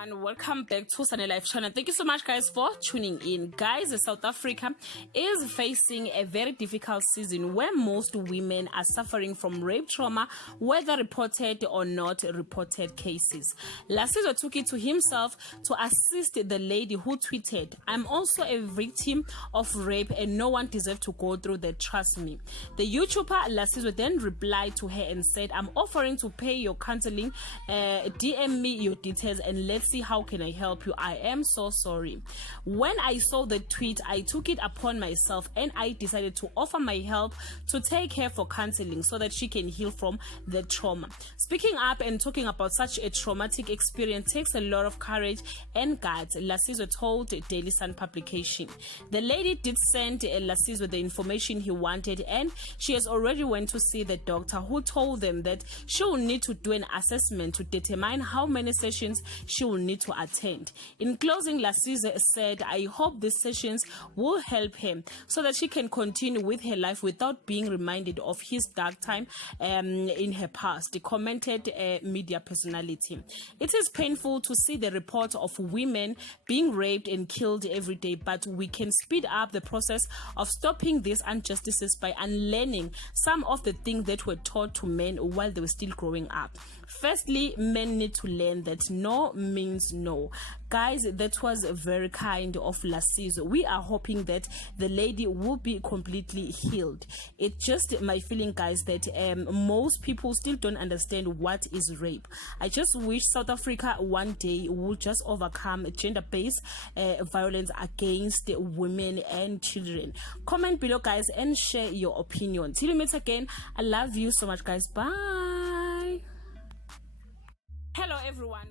everyone, welcome back to Sunny Life channel. Thank you so much guys for tuning in. Guys, South Africa is facing a very difficult season where most women are suffering from rape trauma, whether reported or not reported cases. Lasizo took it to himself to assist the lady who tweeted, "I'm also a victim of rape and no one deserves to go through that, trust me." The YouTuber Lasizo then replied to her and said, "I'm offering to pay your counseling, DM me your details and let's see how can I help you. I am so sorry." When I saw the tweet, I took it upon myself and I decided to offer my help to take her for counseling so that she can heal from the trauma. Speaking up and talking about such a traumatic experience takes a lot of courage and guts, Lasizo told Daily Sun publication. The lady did send Lasizo the information he wanted and she has already went to see the doctor, who told them that she will need to do an assessment to determine how many sessions she will need to attend. In closing, Lasizo said, "I hope these sessions will help him so that she can continue with her life without being reminded of his dark time in her past," commented a media personality. "It is painful to see the report of women being raped and killed every day, but we can speed up the process of stopping these injustices by unlearning some of the things that were taught to men while they were still growing up. Firstly, men need to learn that no means no." Guys, that was very kind of Lasizo. We are hoping that the lady will be completely healed. It's just my feeling, guys, that most people still don't understand what is rape. I just wish South Africa one day will just overcome gender-based violence against women and children. Comment below, guys, and share your opinion. Till we meet again, I love you so much, guys. Bye. Hello everyone.